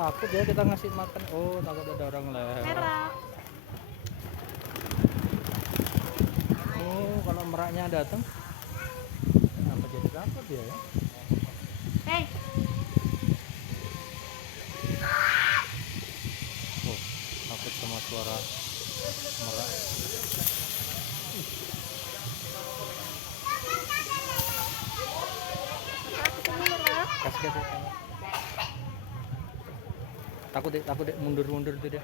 takut ya kita ngasih makan. Oh, takut ada orang lewat. Merah. Oh, kalau meraknya datang, kenapa jadi takut dia ya? Hei. Oh, takut sama suara merak. Kasih kasih. Takut deh, mundur-mundur tuh dia.